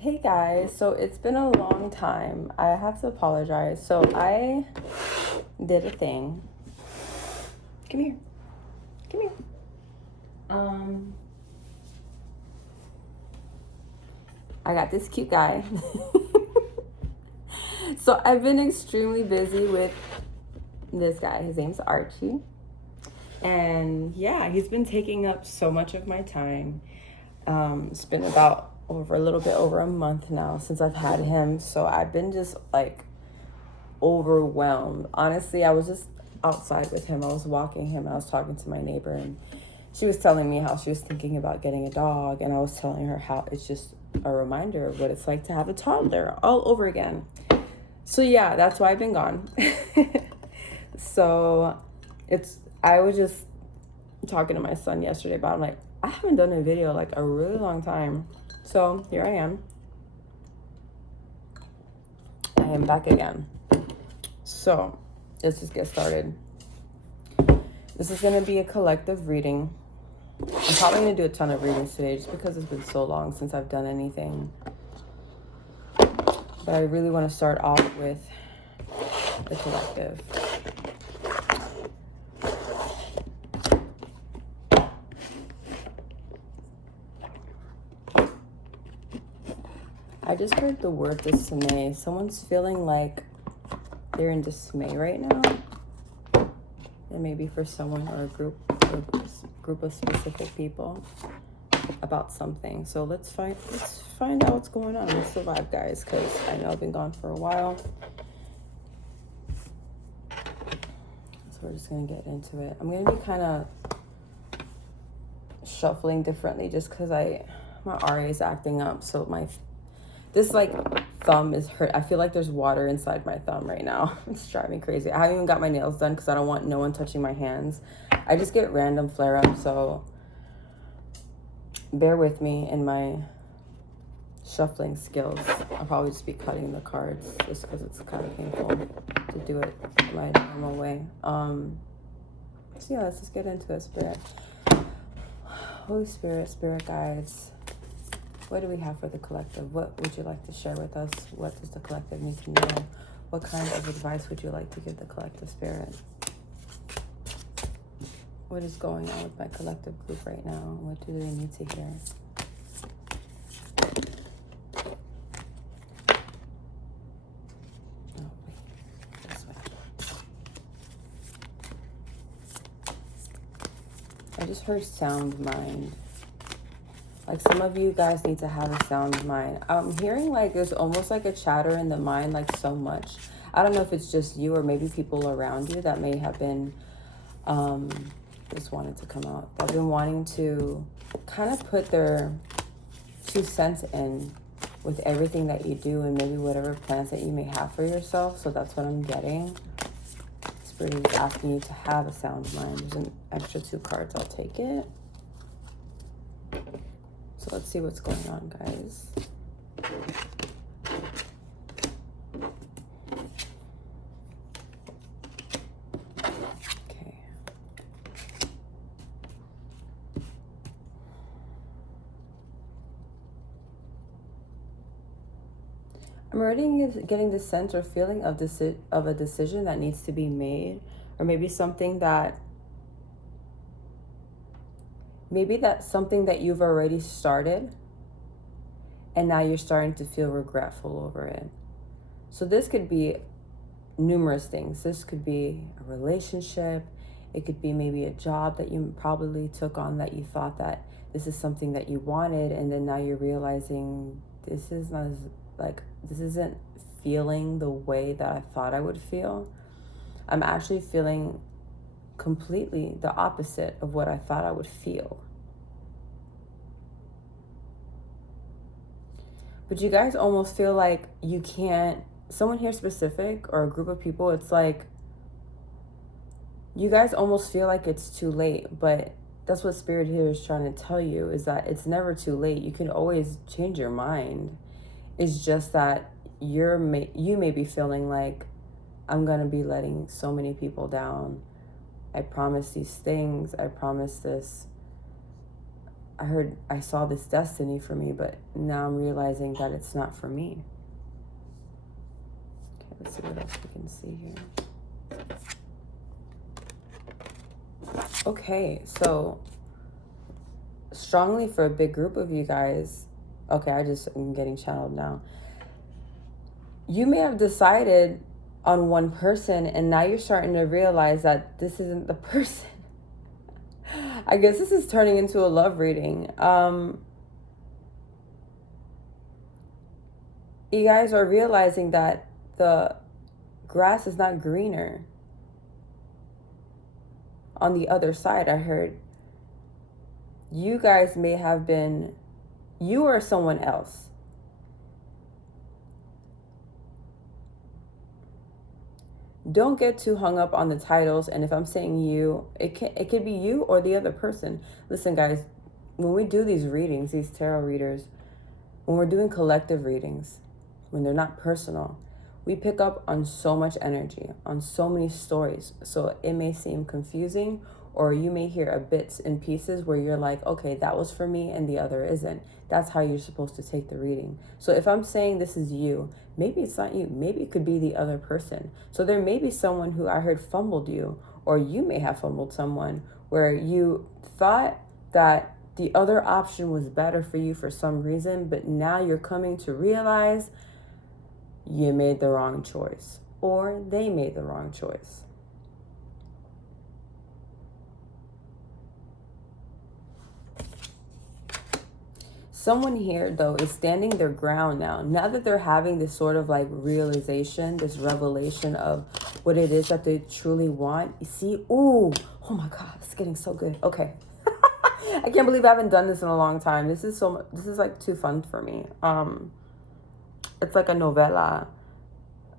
Hey guys, so it's been a long time. I have to apologize. So I did a thing. Come here. Come here. I got this cute guy. So I've been extremely busy with this guy. His name's Archie. And yeah, he's been taking up so much of my time. It's been about a little bit over a month now since I've had him. So I've been just like overwhelmed. Honestly, I was just outside with him. I was walking him and I was talking to my neighbor, and she was telling me how she was thinking about getting a dog, and I was telling her how it's just a reminder of what it's like to have a toddler all over again. So yeah, that's why I've been gone. So I was just talking to my son yesterday about it. I'm like, I haven't done a video like a really long time. So here I am. I am back again. So let's just get started. This is going to be a collective reading. I'm probably going to do a ton of readings today just because it's been so long since I've done anything. But I really want to start off with the collective. I just heard the word dismay. Someone's feeling like they're in dismay right now. And maybe for someone or a group of specific people about something. So let's find out what's going on. Let's survive, guys, because I know I've been gone for a while. So we're just gonna get into it. I'm gonna be kind of shuffling differently just because my RA is acting up. So this like thumb is hurt. I feel like there's water inside my thumb right now. It's driving me crazy. I haven't even got my nails done because I don't want no one touching my hands. I just get random flare-ups, so bear with me in my shuffling skills. I'll probably just be cutting the cards just because it's kind of painful to do it my normal way. So yeah, let's just get into it. Spirit, Holy Spirit, spirit guides, what do we have for the collective? What would you like to share with us? What does the collective need to know? What kind of advice would you like to give the collective, spirit? What is going on with my collective group right now? What do they need to hear? Oh, wait. This way. I just heard sound mind. Like some of you guys need to have a sound mind. I'm hearing like there's almost like a chatter in the mind, like so much. I don't know if it's just you or maybe people around you that may have been, just wanted to come out. They've been wanting to kind of put their 2 cents in with everything that you do and maybe whatever plans that you may have for yourself. So that's what I'm getting. Spirit is asking you to have a sound mind. There's an extra 2 cards. I'll take it. So let's see what's going on, guys. Okay. I'm already getting the sense or feeling of a decision that needs to be made, or maybe something that that's something that you've already started and now you're starting to feel regretful over it. So this could be numerous things. This could be a relationship. It could be maybe a job that you probably took on that you thought that this is something that you wanted, and then now you're realizing this isn't feeling the way that I thought I would feel. I'm actually feeling completely the opposite of what I thought I would feel. But you guys almost feel like you can't, someone here specific or a group of people, it's like you guys almost feel like it's too late. But that's what Spirit here is trying to tell you, is that it's never too late. You can always change your mind. It's just that you may be feeling like, I'm going to be letting so many people down. I promise these things. I promise this. I saw this destiny for me, but now I'm realizing that it's not for me. Okay, let's see what else we can see here. Okay, so strongly for a big group of you guys, okay, I'm getting channeled now. You may have decided on one person, and now you're starting to realize that this isn't the person. I guess this is turning into a love reading. You guys are realizing that the grass is not greener on the other side. I heard you guys may have been, you or someone else. Don't get too hung up on the titles. And if I'm saying you, it could be you or the other person. Listen, guys, when we do these readings, these tarot readers, when we're doing collective readings, when they're not personal, we pick up on so much energy, on so many stories. So it may seem confusing, or you may hear a bits and pieces where you're like, okay, that was for me and the other isn't. That's how you're supposed to take the reading. So if I'm saying this is you, maybe it's not you. Maybe it could be the other person. So there may be someone who I heard fumbled you, or you may have fumbled someone where you thought that the other option was better for you for some reason, but now you're coming to realize you made the wrong choice, or they made the wrong choice. Someone here, though, is standing their ground now. Now that they're having this sort of like realization, this revelation of what it is that they truly want. You see, ooh, oh my God, it's getting so good. Okay. I can't believe I haven't done this in a long time. This is like too fun for me. It's like a novella,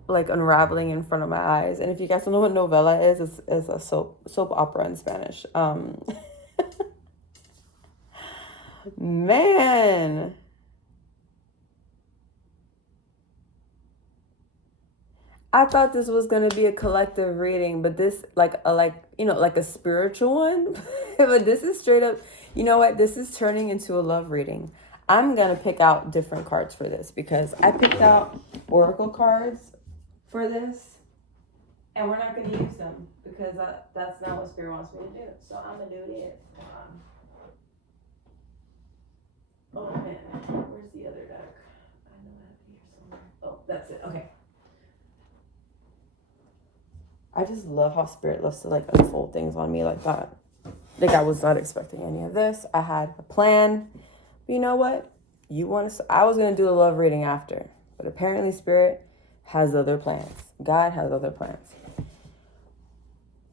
like unraveling in front of my eyes. And if you guys don't know what novella is, it's a soap opera in Spanish. Man, I thought this was gonna be a collective reading, but this like a spiritual one. But this is straight up, you know what? This is turning into a love reading. I'm gonna pick out different cards for this because I picked out oracle cards for this, and we're not gonna use them because that's not what Spirit wants me to do. So I'm gonna do this. Oh man, where's the other deck? I know I have it here somewhere. Oh, that's it. Okay. I just love how Spirit loves to like unfold things on me like that. Like I was not expecting any of this. I had a plan. But you know what? I was gonna do a love reading after, but apparently Spirit has other plans. God has other plans.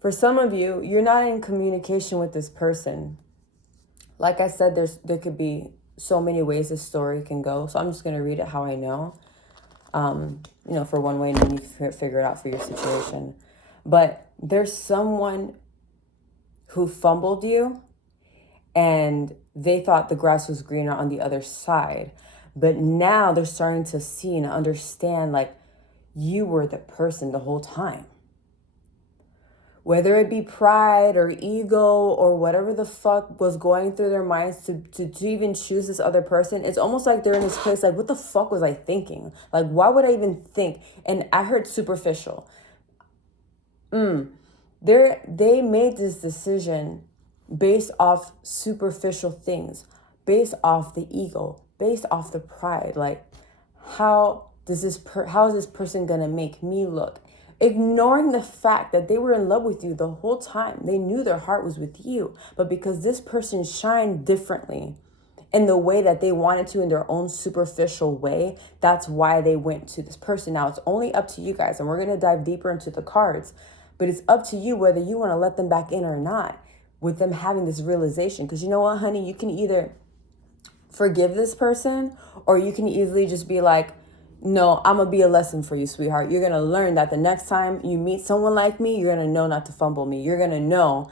For some of you, you're not in communication with this person. Like I said, there could be so many ways this story can go. So I'm just going to read it how I know, for one way, and then you figure it out for your situation. But there's someone who fumbled you and they thought the grass was greener on the other side. But now they're starting to see and understand like you were the person the whole time. Whether it be pride or ego or whatever the fuck was going through their minds to even choose this other person, it's almost like they're in this place like, what the fuck was I thinking? Like, why would I even think? And I heard superficial. They made this decision based off superficial things, based off the ego, based off the pride. Like, how is this person gonna make me look? Ignoring the fact that they were in love with you the whole time. They knew their heart was with you. But because this person shined differently in the way that they wanted to in their own superficial way, that's why they went to this person. Now, it's only up to you guys. And we're going to dive deeper into the cards. But it's up to you whether you want to let them back in or not with them having this realization. Because you know what, honey? You can either forgive this person or you can easily just be like, no, I'm going to be a lesson for you, sweetheart. You're going to learn that the next time you meet someone like me, you're going to know not to fumble me. You're going to know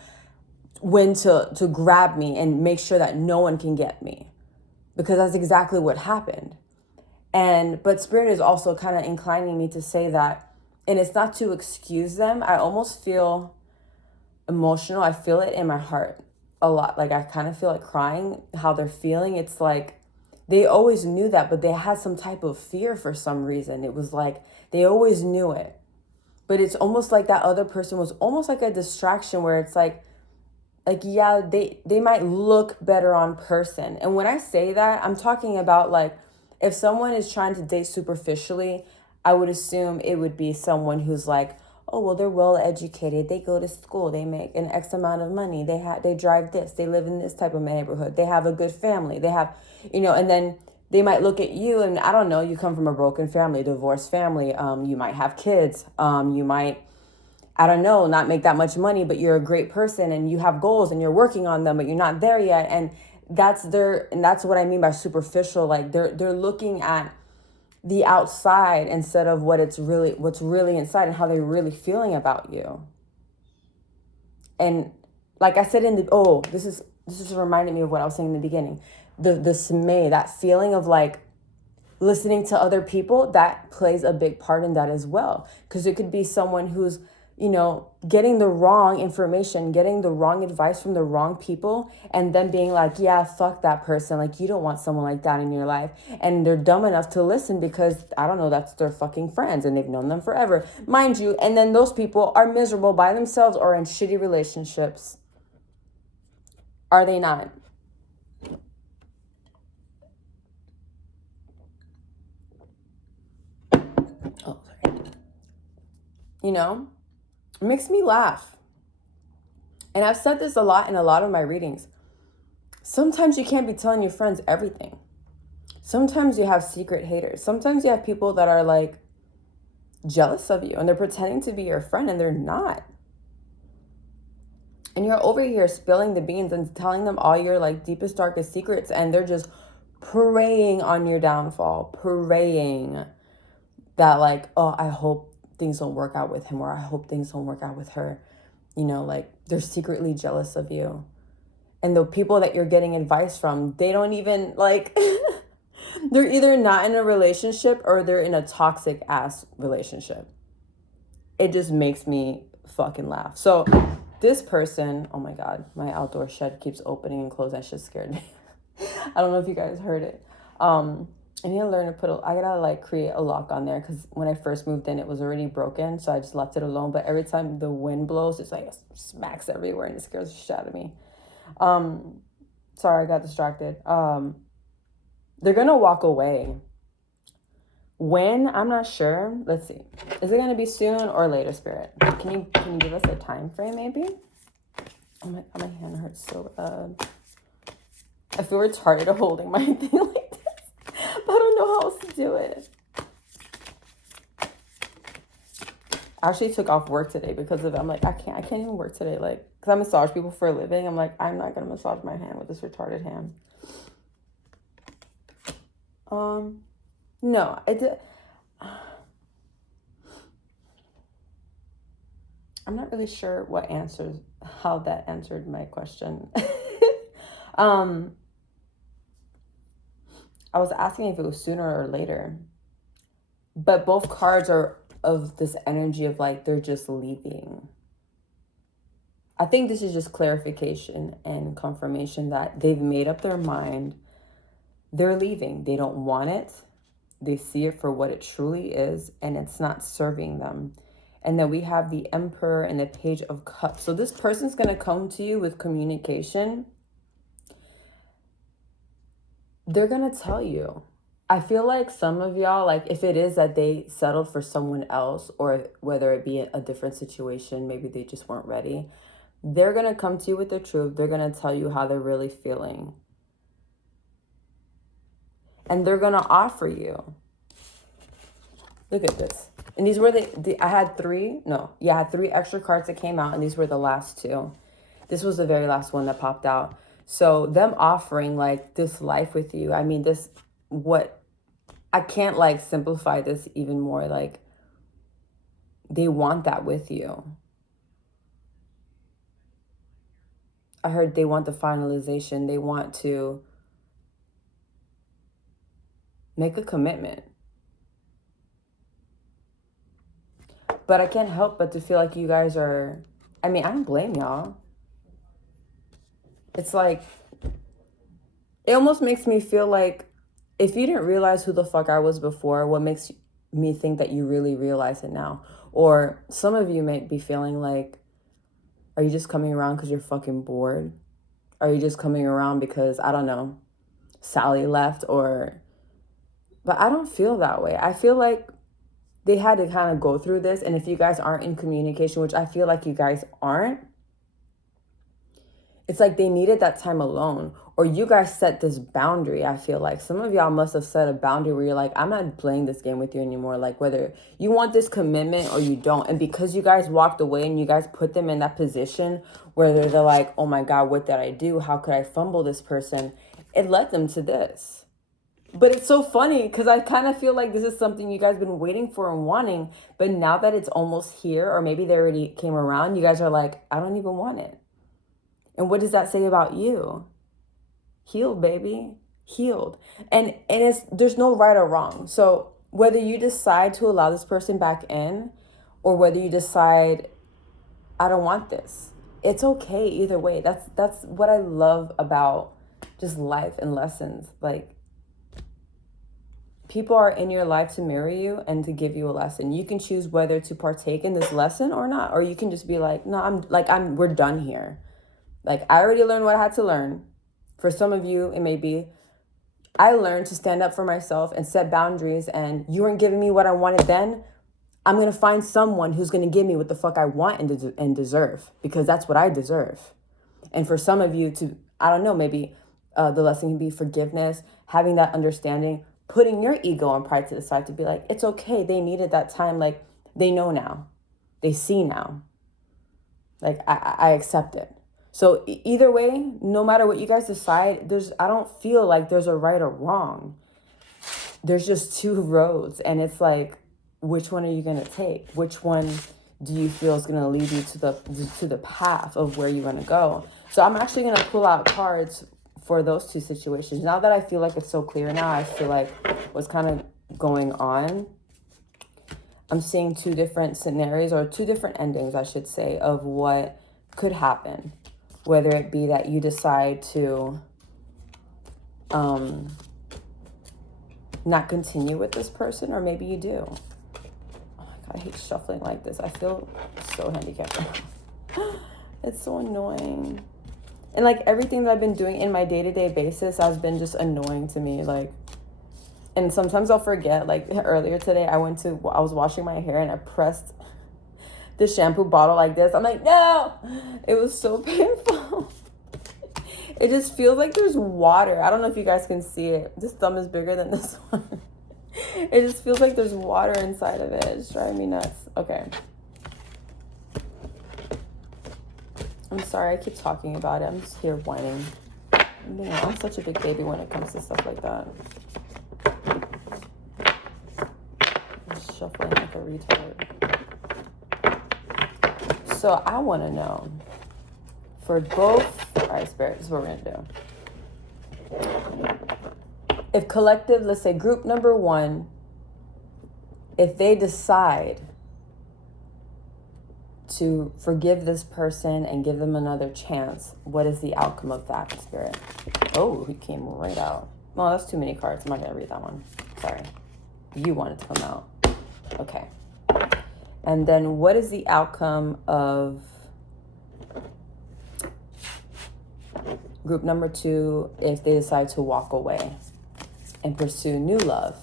when to grab me and make sure that no one can get me. Because that's exactly what happened. But Spirit is also kind of inclining me to say that, and it's not to excuse them. I almost feel emotional. I feel it in my heart. a lot, like I kind of feel like crying how they're feeling. It's like they always knew that, but they had some type of fear for some reason. It was like they always knew it, but it's almost like that other person was almost like a distraction, where it's like yeah, they might look better on person. And when I say that, I'm talking about like if someone is trying to date superficially, I would assume it would be someone who's like, oh well, they're well educated, they go to school, they make an X amount of money, they drive this, they live in this type of neighborhood, they have a good family, they have, and then they might look at you and I don't know, you come from a broken family, divorced family, you might have kids, you might, I don't know, not make that much money, but you're a great person and you have goals and you're working on them, but you're not there yet. And that's what I mean by superficial. Like they're looking at the outside instead of what's really inside and how they're really feeling about you. And like I said this is reminding me of what I was saying in the beginning. The dismay, that feeling of like listening to other people, that plays a big part in that as well. Because it could be someone who's, getting the wrong information, getting the wrong advice from the wrong people, and then being like, yeah, fuck that person. Like, you don't want someone like that in your life. And they're dumb enough to listen because, I don't know, that's their fucking friends and they've known them forever. Mind you, and then those people are miserable by themselves or in shitty relationships. Are they not? Oh, sorry. It makes me laugh. And I've said this a lot in a lot of my readings. Sometimes you can't be telling your friends everything. Sometimes you have secret haters. Sometimes you have people that are like jealous of you and they're pretending to be your friend and they're not. And you're over here spilling the beans and telling them all your like deepest, darkest secrets, and they're just preying on your downfall, praying that like, oh, I hope things don't work out with him, or I hope things don't work out with her. Like they're secretly jealous of you. And the people that you're getting advice from, they don't even like, they're either not in a relationship or they're in a toxic ass relationship. It just makes me fucking laugh. So this person, oh my God, my outdoor shed keeps opening and closing. That shit scared me. I don't know if you guys heard it. I need to learn to I gotta like create a lock on there, because when I first moved in, it was already broken. So I just left it alone. But every time the wind blows, it's like smacks everywhere and it scares the shit out of me. Sorry, I got distracted. They're gonna walk away. When? I'm not sure. Let's see. Is it gonna be soon or later, Spirit? Can you give us a time frame, maybe? Oh my hand hurts so bad. I feel retarded holding my thing like this. I don't know how else to do it. I actually took off work today because of it. I'm like, I can't even work today. Like, because I massage people for a living. I'm like, I'm not gonna massage my hand with this retarded hand. No, I'm not really sure how that answered my question. I was asking if it was sooner or later, but both cards are of this energy of like, they're just leaving. I think this is just clarification and confirmation that they've made up their mind. They're leaving. They don't want it. They see it for what it truly is, and it's not serving them. And then we have the Emperor and the Page of Cups. So this person's going to come to you with communication. They're going to tell you. I feel like some of y'all, like if it is that they settled for someone else, or whether it be a different situation, maybe they just weren't ready, they're going to come to you with the truth. They're going to tell you how they're really feeling. And they're going to offer you. Look at this. And these were I had three extra cards that came out, and these were the last two. This was the very last one that popped out. So them offering like this life with you. I mean, I can't like simplify this even more. Like, they want that with you. I heard they want the finalization. They want to make a commitment. But I can't help but to feel like you guys are, I mean, I don't blame y'all. it's like, it almost makes me feel like if you didn't realize who the fuck I was before, what makes me think that you really realize it now? Or some of you might be feeling like, are you just coming around because you're fucking bored? Are you just coming around because, I don't know, Sally left? But I don't feel that way. I feel like they had to kind of go through this. And if you guys aren't in communication, which I feel like you guys aren't, it's like they needed that time alone. Or you guys set this boundary. I feel like some of y'all must have set a boundary where you're like, I'm not playing this game with you anymore. Like whether you want this commitment or you don't. And because you guys walked away and you guys put them in that position where they're like, oh my God, what did I do? How could I fumble this person? It led them to this. But it's so funny because I kind of feel like this is something you guys been waiting for and wanting. But now that it's almost here, or maybe they already came around, you guys are like, I don't even want it. And what does that say about you? Healed, baby. Healed. And there's no right or wrong. So whether you decide to allow this person back in or whether you decide, I don't want this, it's okay either way. That's what I love about just life and lessons. Like, people are in your life to marry you and to give you a lesson. You can choose whether to partake in this lesson or not. Or you can just be like, no, we're done here. Like, I already learned what I had to learn. For some of you, it may be, I learned to stand up for myself and set boundaries, and you weren't giving me what I wanted then. I'm going to find someone who's going to give me what the fuck I want and deserve, because that's what I deserve. And for some of you to, I don't know, maybe the lesson can be forgiveness, having that understanding, putting your ego and pride to the side to be like, it's okay. They needed that time. Like, they know now. They see now. Like, I accept it. So either way, no matter what you guys decide, I don't feel like there's a right or wrong. There's just two roads. And it's like, which one are you going to take? Which one do you feel is going to lead you to the path of where you want to go? So I'm actually going to pull out cards for those two situations. Now that I feel like it's so clear now, I feel like what's kind of going on, I'm seeing two different scenarios, or two different endings, I should say, of what could happen. Whether it be that you decide to not continue with this person, or maybe you do. Oh my God, I hate shuffling like this. I feel so handicapped. It's so annoying. And like everything that I've been doing in my day-to-day basis has been just annoying to me. Like, and sometimes I'll forget. Like earlier today, I was washing my hair and I pressed the shampoo bottle like this. I'm like, no, it was so painful. It just feels like there's water. I don't know if you guys can see it. This thumb is bigger than this one. It just feels like there's water inside of it. It's driving me nuts. Okay. I'm sorry, I keep talking about it. I'm just here whining. I'm such a big baby when it comes to stuff like that. I'm shuffling like a retard. So I want to know, for both, all right, Spirit, this is what we're going to do. If collective, let's say group number one, if they decide to forgive this person and give them another chance, what is the outcome of that, Spirit? Oh, he came right out. No, that's too many cards. I'm not going to read that one. Sorry. You want it to come out. Okay. And then what is the outcome of group number two if they decide to walk away and pursue new love?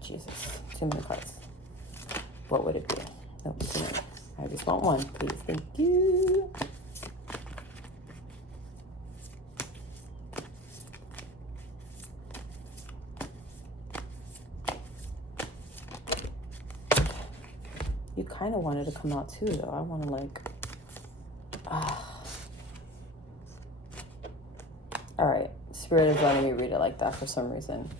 Jesus, too many cards. What would it be? Nope, too many. I just want one, please. Thank you. You kind of wanted to come out too, though. I want to like... All right. Spirit is letting me read it like that for some reason.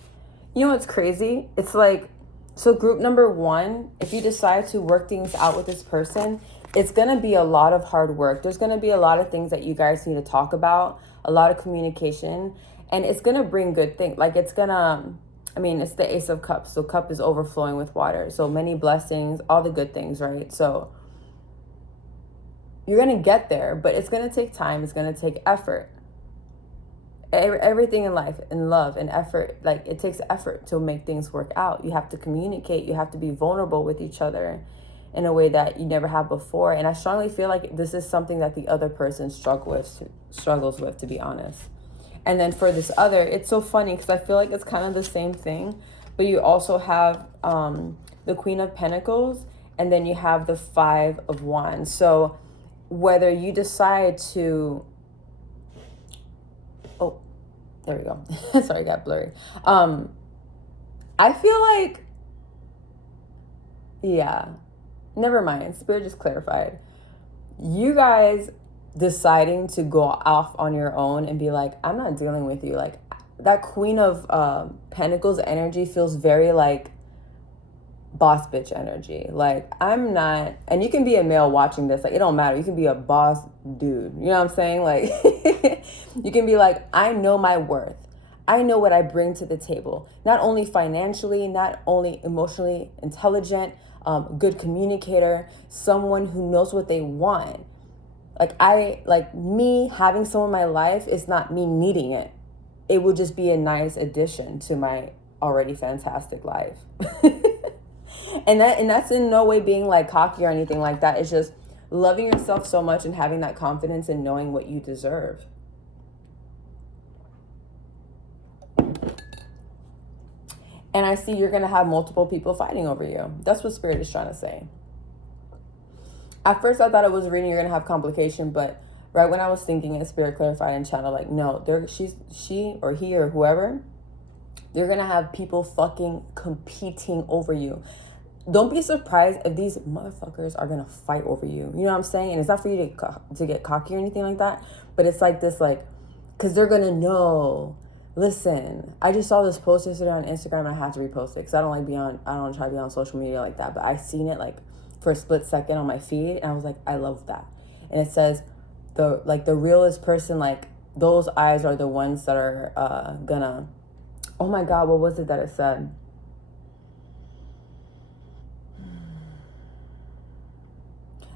You know what's crazy? It's like, so group number one, if you decide to work things out with this person, it's going to be a lot of hard work. There's going to be a lot of things that you guys need to talk about, a lot of communication, and it's going to bring good things. Like it's going to... I mean, it's the Ace of Cups, so cup is overflowing with water. So many blessings, all the good things, right? So you're going to get there, but it's going to take time. It's going to take effort. Everything in life, in love, and effort, like it takes effort to make things work out. You have to communicate. You have to be vulnerable with each other in a way that you never have before. And I strongly feel like this is something that the other person struggles with, to be honest. And then for this other, it's so funny because I feel like it's kind of the same thing, but you also have the Queen of Pentacles, and then you have the Five of Wands. So whether you decide to, oh, there we go. Sorry, it got blurry. I feel like, yeah, never mind. Spirit just clarified. You guys deciding to go off on your own and be like, I'm not dealing with you. Like that Queen of Pentacles energy feels very like boss bitch energy. Like I'm not, and you can be a male watching this, like it don't matter. You can be a boss dude. You know what I'm saying? Like you can be like, I know my worth. I know what I bring to the table. Not only financially, not only emotionally intelligent, good communicator, someone who knows what they want. Like me having someone in my life is not me needing it. It would just be a nice addition to my already fantastic life. And that's in no way being like cocky or anything like that. It's just loving yourself so much and having that confidence and knowing what you deserve. And I see you're going to have multiple people fighting over you. That's what Spirit is trying to say. At first, I thought it was reading you're going to have complication, but right when I was thinking it, Spirit clarified and channeled, like, no, she or he or whoever, you're going to have people fucking competing over you. Don't be surprised if these motherfuckers are going to fight over you. You know what I'm saying? And it's not for you to get cocky or anything like that, but it's like this, like, because they're going to know. Listen, I just saw this post yesterday on Instagram and I had to repost it because I don't try to be on social media like that, but I seen it like for a split second on my feed and I was like, I love that. And it says the realest person, like those eyes are the ones that are gonna, oh my God, what was it that it said?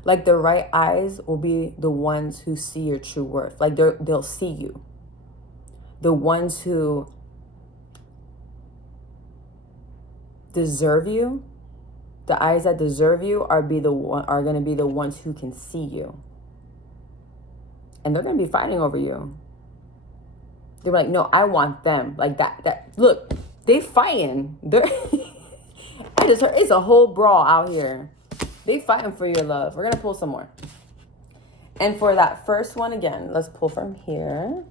Like the right eyes will be the ones who see your true worth. Like they'll see you. The ones who deserve you, the eyes that deserve you are going to be the ones who can see you. And they're going to be fighting over you. They're like, no, I want them. Like that look, they fighting. I just heard it's a whole brawl out here. They fighting for your love. We're going to pull some more. And for that first one again, let's pull from here.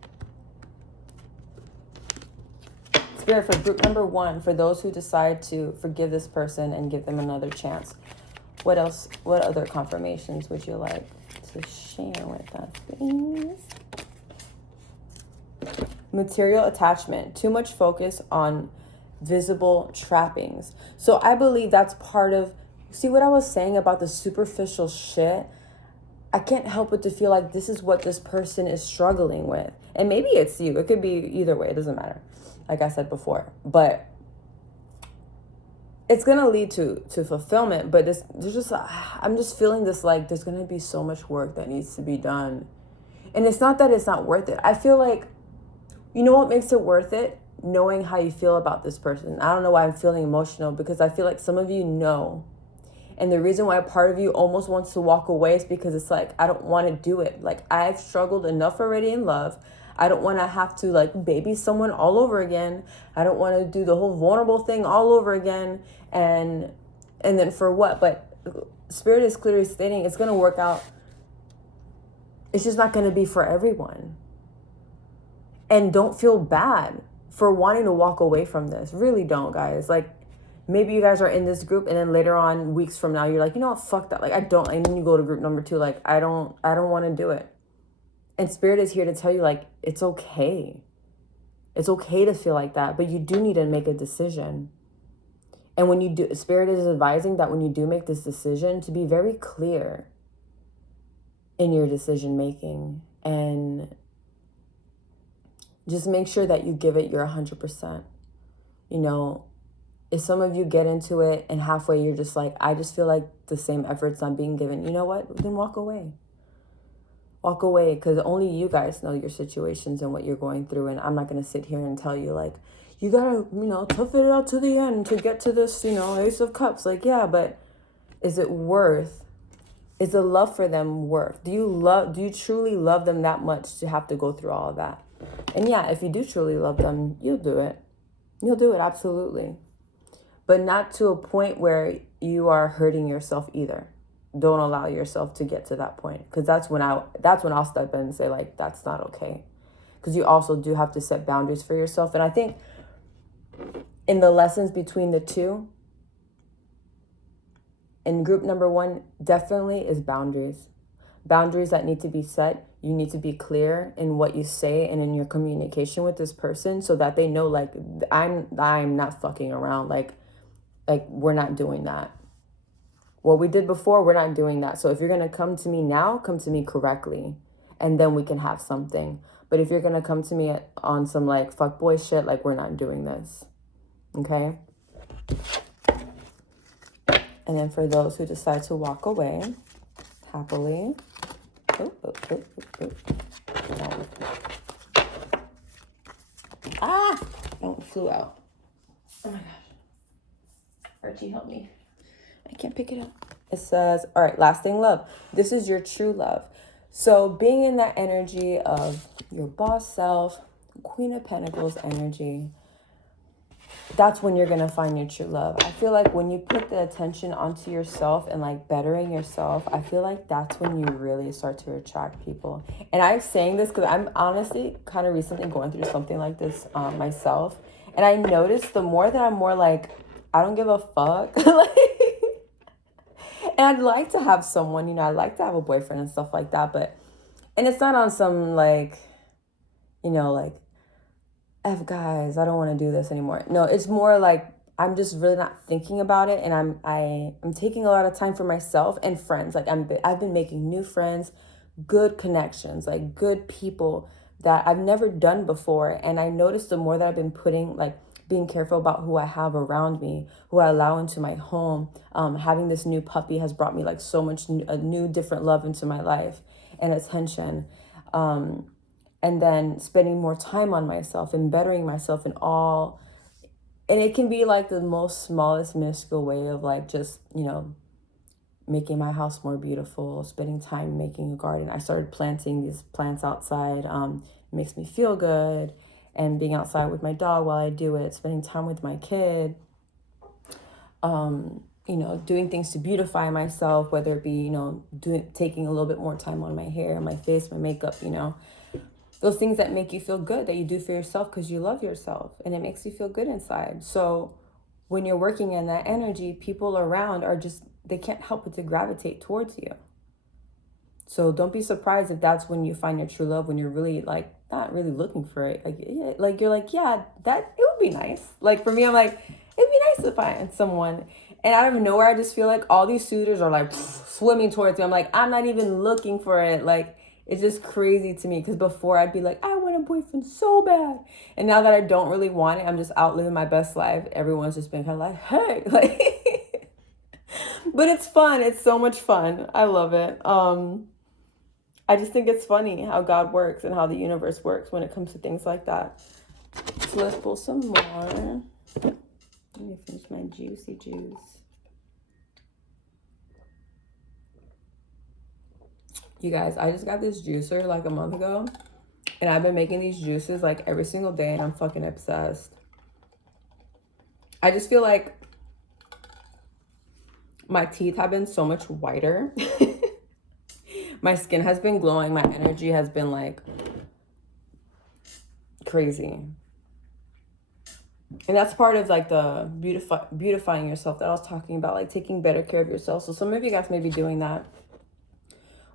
Spirit, for group number 1, for those who decide to forgive this person and give them another chance, what else? What other confirmations would you like to share with us, please? Material attachment. Too much focus on visible trappings. So I believe that's part of, see what I was saying about the superficial shit? I can't help but to feel like this is what this person is struggling with. And maybe it's you. It could be either way. It doesn't matter. Like I said before. But it's going to lead to fulfillment. But I'm just feeling this like there's going to be so much work that needs to be done. And it's not that it's not worth it. I feel like, you know what makes it worth it? Knowing how you feel about this person. I don't know why I'm feeling emotional because I feel like some of you know. And the reason why part of you almost wants to walk away is because it's like, I don't want to do it. Like, I've struggled enough already in love. I don't want to have to like baby someone all over again. I don't want to do the whole vulnerable thing all over again. And then for what? But Spirit is clearly stating it's going to work out. It's just not going to be for everyone. And don't feel bad for wanting to walk away from this. Really don't, guys. Like, maybe you guys are in this group and then later on, weeks from now, you're like, you know what, fuck that. Like, I don't, and then you go to group number 2, like, I don't want to do it. And Spirit is here to tell you, like, it's okay. It's okay to feel like that, but you do need to make a decision. And when you do, Spirit is advising that when you do make this decision, to be very clear in your decision making and just make sure that you give it your 100%. You know, if some of you get into it and halfway you're just like, I just feel like the same effort's not being given, you know what? Then walk away. walk away, because only you guys know your situations and what you're going through. And I'm not going to sit here and tell you, like, you got to, tough it out to the end to get to this, Ace of Cups. Like, yeah, but is it worth, is the love for them worth? Do you truly love them that much to have to go through all of that? And yeah, if you do truly love them, you'll do it. You'll do it, absolutely. But not to a point where you are hurting yourself either. Don't allow yourself to get to that point, because that's when I'll step in and say, like, that's not okay. Because you also do have to set boundaries for yourself. And I think in the lessons between the two, in group number 1, definitely is boundaries. Boundaries that need to be set. You need to be clear in what you say and in your communication with this person, so that they know, like, I'm not fucking around. Like we're not doing that. What we did before, we're not doing that. So if you're going to come to me now, come to me correctly, and then we can have something. But if you're going to come to me on some, like, fuckboy shit, like, we're not doing this. Okay? And then for those who decide to walk away happily. Oh. Don't flew out. Oh my gosh. Archie, help me. I can't pick it up. It says, all right, lasting love. This is your true love. So being in that energy of your boss self, Queen of Pentacles energy, that's when you're going to find your true love. I feel like when you put the attention onto yourself and, like, bettering yourself, I feel like that's when you really start to attract people. And I'm saying this because I'm honestly kind of recently going through something like this myself. And I noticed the more that I'm more like, I don't give a fuck. And I'd like to have someone, I'd like to have a boyfriend and stuff like that. And it's not on some, like, like, F guys, I don't want to do this anymore. No, it's more like I'm just really not thinking about it, and I'm taking a lot of time for myself and friends. Like, I've been making new friends, good connections, like good people that I've never done before. And I noticed the more that I've been being careful about who I have around me, who I allow into my home. Having this new puppy has brought me, like, so much a new different love into my life and attention. And then spending more time on myself and bettering myself in all. And it can be like the most smallest minuscule way of, like, just, making my house more beautiful, spending time making a garden. I started planting these plants outside. It makes me feel good. And being outside with my dog while I do it, spending time with my kid, doing things to beautify myself, whether it be, taking a little bit more time on my hair, my face, my makeup, those things that make you feel good, that you do for yourself because you love yourself and it makes you feel good inside. So when you're working in that energy, people around they can't help but to gravitate towards you. So don't be surprised if that's when you find your true love, when you're really, like, not really looking for it. Like you're like, yeah, that, it would be nice. Like, for me, I'm like, it'd be nice to find someone. And out of nowhere, I just feel like all these suitors are, like, swimming towards me. I'm like, I'm not even looking for it. Like, it's just crazy to me, because before I'd be like, I want a boyfriend so bad. And now that I don't really want it, I'm just out living my best life. Everyone's just been kind of like, hey, like, but it's fun. It's so much fun. I love it. I just think it's funny how God works and how the universe works when it comes to things like that. So let's pull some more. Let me finish my juicy juice. You guys, I just got this juicer like a month ago, and I've been making these juices like every single day, and I'm fucking obsessed. I just feel like my teeth have been so much whiter. My skin has been glowing. My energy has been, like, crazy. And that's part of, like, the beautifying yourself that I was talking about, like, taking better care of yourself. So some of you guys may be doing that,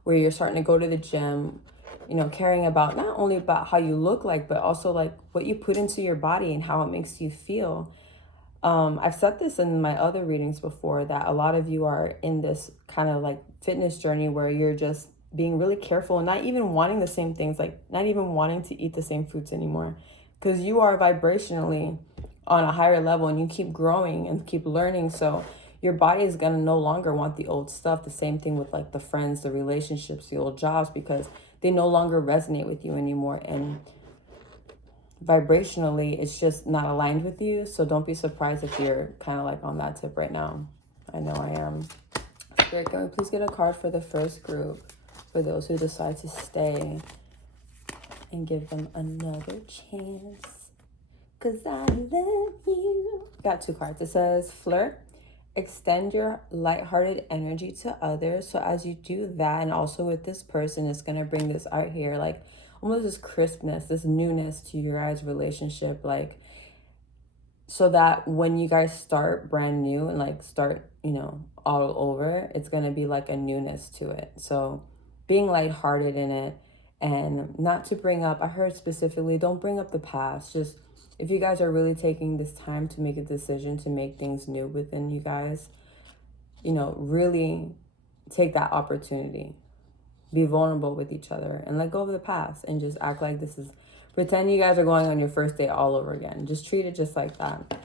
where you're starting to go to the gym, caring about not only about how you look like, but also, like, what you put into your body and how it makes you feel. I've said this in my other readings before, that a lot of you are in this kind of, like, fitness journey where you're just being really careful and not even wanting the same things, like not even wanting to eat the same foods anymore, because you are vibrationally on a higher level and you keep growing and keep learning. So your body is going to no longer want the old stuff. The same thing with, like, the friends, the relationships, the old jobs, because they no longer resonate with you anymore. And vibrationally, it's just not aligned with you. So don't be surprised if you're kind of like on that tip right now. I know I am. Spirit, can we please get a card for the first group, for those who decide to stay, and give them another chance? Because I love you. Got 2 cards. It says flirt. Extend your lighthearted energy to others. So as you do that, and also with this person, it's going to bring this out here, like almost this crispness, this newness to your guys' relationship, like, so that when you guys start brand new and like start, you know, all over, it's going to be like a newness to it. So being lighthearted in it, and not to bring up, I heard specifically, don't bring up the past. Just if you guys are really taking this time to make a decision to make things new within you guys, you know, really take that opportunity. Be vulnerable with each other and let go of the past, and just act like this is, pretend you guys are going on your first date all over again. Just treat it just like that.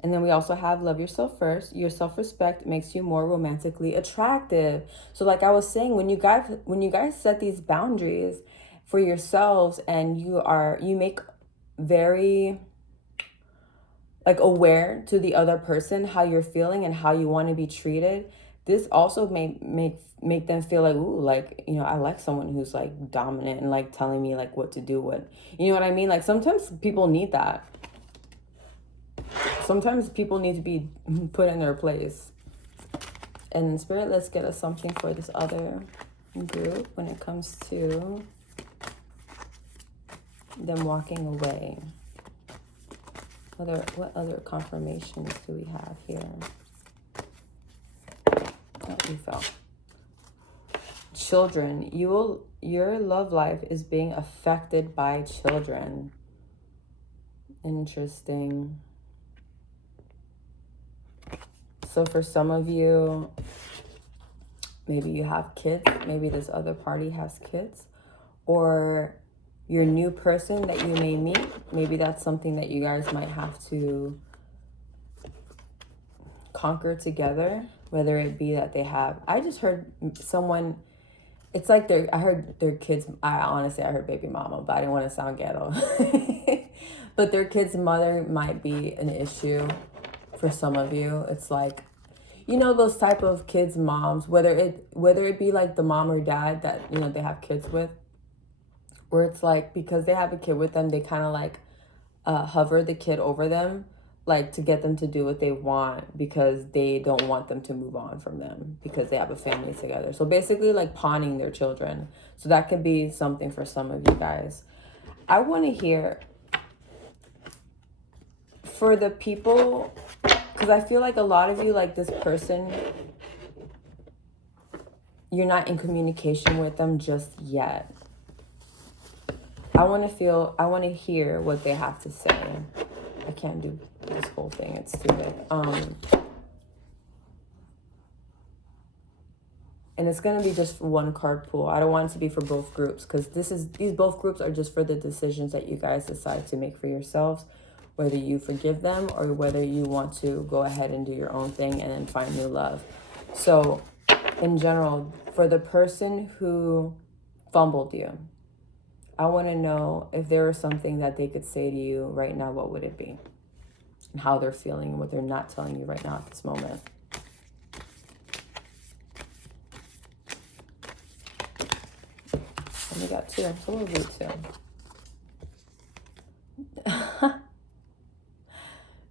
And then we also have love yourself first. Your self-respect makes you more romantically attractive. So like I was saying, when you guys set these boundaries for yourselves, and you make very like aware to the other person how you're feeling and how you want to be treated, this also may make them feel like, ooh, like, you know, I like someone who's like dominant and like telling me like what to do with, you know what I mean? Like sometimes people need that. Sometimes people need to be put in their place. And Spirit, let's get us something for this other group when it comes to them walking away. What other confirmations do we have here? What we felt. Children, your love life is being affected by children. Interesting. So for some of you, maybe you have kids, maybe this other party has kids, or your new person that you may meet, maybe that's something that you guys might have to conquer together, whether it be that they have, I just heard someone, it's like I heard their kids, I heard baby mama, but I didn't want to sound ghetto. But their kid's mother might be an issue for some of you. It's like, you know, those type of kids' moms, whether it be like the mom or dad that, you know, they have kids with, where it's like, because they have a kid with them, they kind of like hover the kid over them, like to get them to do what they want, because they don't want them to move on from them because they have a family together. So basically like pawning their children. So that could be something for some of you guys. I want to hear for the people, because I feel like a lot of you, like this person, you're not in communication with them just yet. I want to hear what they have to say. I can't do this whole thing, it's too big. And it's going to be just one card pool. I don't want it to be for both groups, because these both groups are just for the decisions that you guys decide to make for yourselves, whether you forgive them or whether you want to go ahead and do your own thing and then find new love. So in general, for the person who fumbled you, I want to know if there was something that they could say to you right now, what would it be? And how they're feeling and what they're not telling you right now at this moment. And we got 2, so we'll do 2.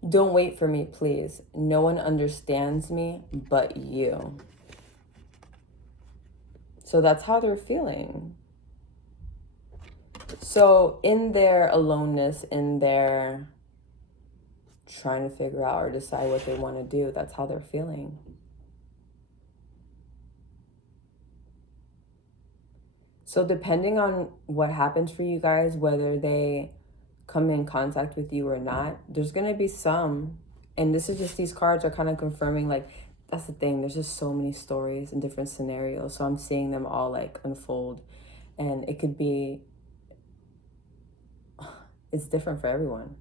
Don't wait for me, please. No one understands me but you. So that's how they're feeling. So in their aloneness, in their trying to figure out or decide what they want to do, that's how they're feeling. So depending on what happens for you guys, whether they come in contact with you or not, there's going to be some, and this is just, these cards are kind of confirming, like, that's the thing, there's just so many stories and different scenarios, so I'm seeing them all like unfold, and it could be, it's different for everyone.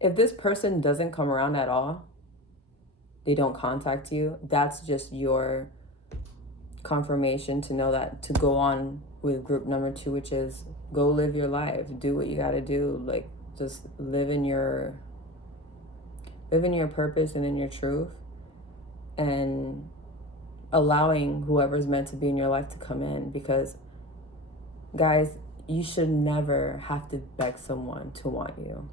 If this person doesn't come around at all, they don't contact you, that's just your confirmation to know that to go on with group number 2, which is go live your life, do what you got to do, like just live in your purpose and in your truth, and allowing whoever's meant to be in your life to come in. Because guys, you should never have to beg someone to want you.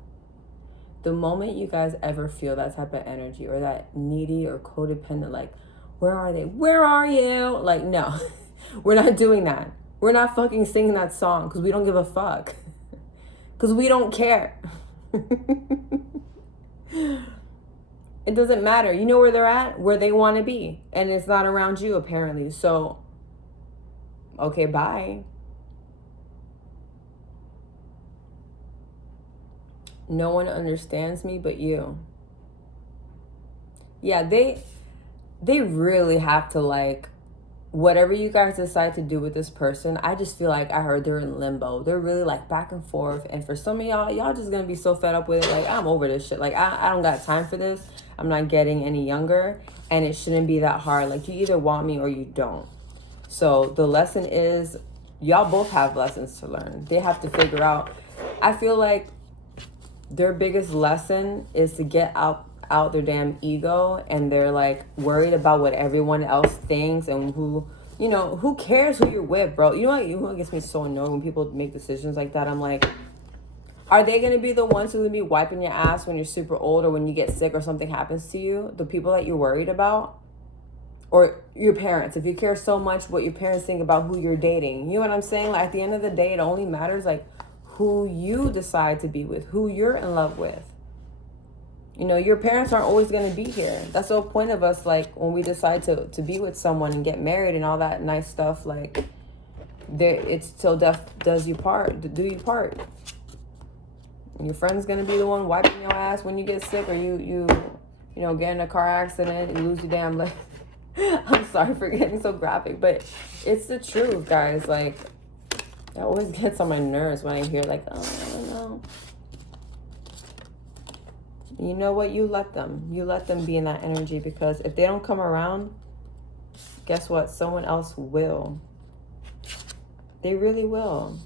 The moment you guys ever feel that type of energy or that needy or codependent, like, where are they? Where are you? Like, no, we're not doing that. We're not fucking singing that song because we don't give a fuck. Because we don't care. It doesn't matter. You know where they're at, where they want to be. And it's not around you, apparently. So, okay, bye. No one understands me but you. Yeah, they really have to, like, whatever you guys decide to do with this person, I just feel like I heard they're in limbo. They're really like back and forth. And for some of y'all just gonna be so fed up with it. Like, I'm over this shit. Like, I don't got time for this. I'm not getting any younger. And it shouldn't be that hard. Like, you either want me or you don't. So the lesson is, y'all both have lessons to learn. They have to figure out. I feel like their biggest lesson is to get out their damn ego, and they're like worried about what everyone else thinks and who cares who you're with, bro. You know what gets me so annoyed when people make decisions like that? I'm like, are they gonna be the ones who gonna be wiping your ass when you're super old or when you get sick or something happens to you? The people that you're worried about? Or your parents, if you care so much what your parents think about who you're dating. You know what I'm saying? Like, at the end of the day, it only matters like who you decide to be with, who you're in love with. You know, your parents aren't always going to be here. That's the whole point of us, like, when we decide to be with someone and get married and all that nice stuff, like, it's till death does you part, do you part. Your friend's going to be the one wiping your ass when you get sick, or you get in a car accident, you lose your damn leg. I'm sorry for getting so graphic, but it's the truth, guys. Like, that always gets on my nerves when I hear, like, oh, I don't know. You know what? You let them be in that energy, because if they don't come around, guess what? Someone else will. They really will.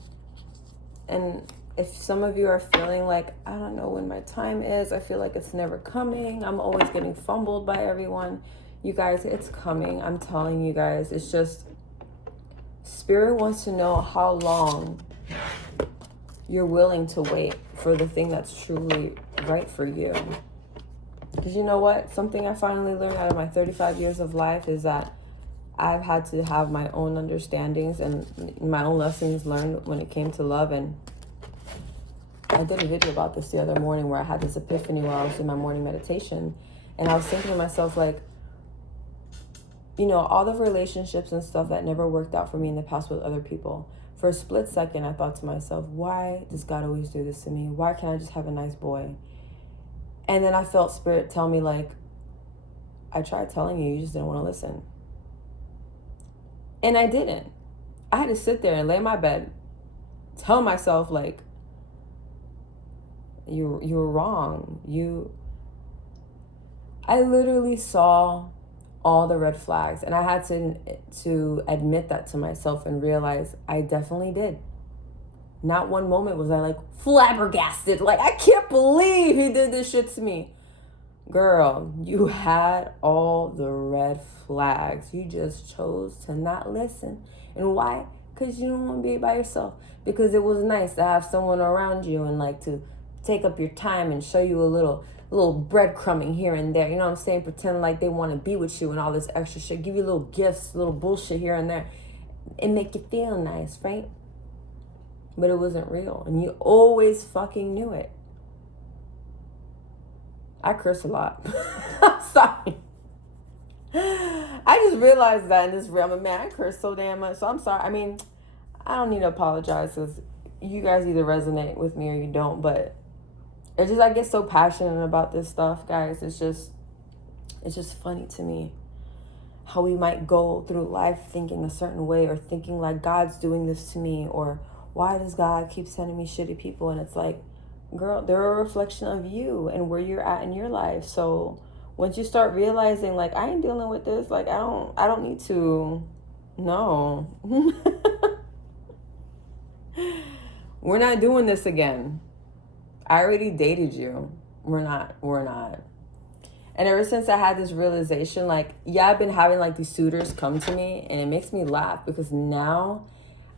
And if some of you are feeling like, I don't know when my time is, I feel like it's never coming, I'm always getting fumbled by everyone. You guys, it's coming. I'm telling you guys, it's just, Spirit wants to know how long you're willing to wait for the thing that's truly right for you. Because you know what? Something I finally learned out of my 35 years of life is that I've had to have my own understandings and my own lessons learned when it came to love. And I did a video about this the other morning where I had this epiphany while I was in my morning meditation. And I was thinking to myself, like, all the relationships and stuff that never worked out for me in the past with other people. For a split second, I thought to myself, why does God always do this to me? Why can't I just have a nice boy? And then I felt Spirit tell me, like, I tried telling you, you just didn't want to listen. And I didn't. I had to sit there and lay in my bed, tell myself, like, you were wrong. I literally saw all the red flags, and I had to admit that to myself and realize I definitely did. Not one moment was I like flabbergasted, like, I can't believe he did this shit to me. Girl, you had all the red flags. You just chose to not listen. And why? Because you don't want to be by yourself. Because it was nice to have someone around you and like to take up your time and show you a little breadcrumbing here and there. You know what I'm saying? Pretend like they want to be with you and all this extra shit. Give you little gifts, little bullshit here and there. And make you feel nice, right? But it wasn't real. And you always fucking knew it. I curse a lot. I'm sorry. I just realized that in this realm. Man, I curse so damn much. So I'm sorry. I mean, I don't need to apologize, because you guys either resonate with me or you don't. But it's just, I get so passionate about this stuff, guys. It's just funny to me how we might go through life thinking a certain way, or thinking like God's doing this to me, or why does God keep sending me shitty people? And it's like, girl, they're a reflection of you and where you're at in your life. So once you start realizing, like, I ain't dealing with this, like, I don't need to No. We're not doing this again. I already dated you. We're not. And ever since I had this realization, like, yeah, I've been having like these suitors come to me, and it makes me laugh because now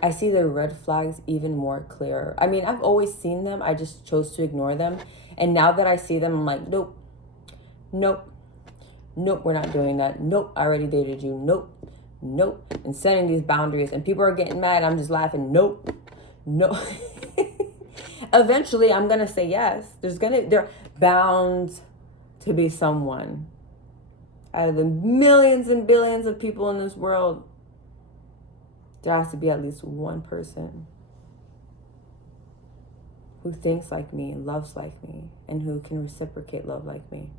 I see the red flags even more clearer. I mean, I've always seen them. I just chose to ignore them. And now that I see them, I'm like, nope, nope, nope, we're not doing that. Nope, I already dated you. Nope, nope. And setting these boundaries. And people are getting mad. I'm just laughing. Nope, no. Eventually, I'm going to say yes. They're bound to be someone. Out of the millions and billions of people in this world, there has to be at least one person who thinks like me and loves like me and who can reciprocate love like me.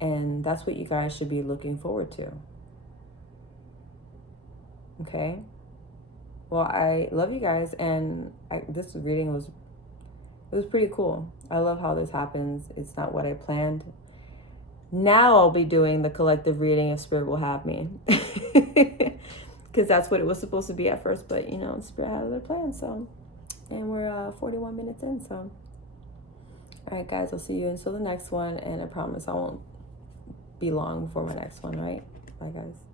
And that's what you guys should be looking forward to. Okay? Well, I love you guys, and this reading was pretty cool. I love how this happens. It's not what I planned. Now I'll be doing the collective reading if Spirit will have me. Because that's what it was supposed to be at first, but you know, Spirit had other plans, so. And we're 41 minutes in, so. All right, guys, I'll see you until the next one, and I promise I won't be long before my next one, right? Bye, guys.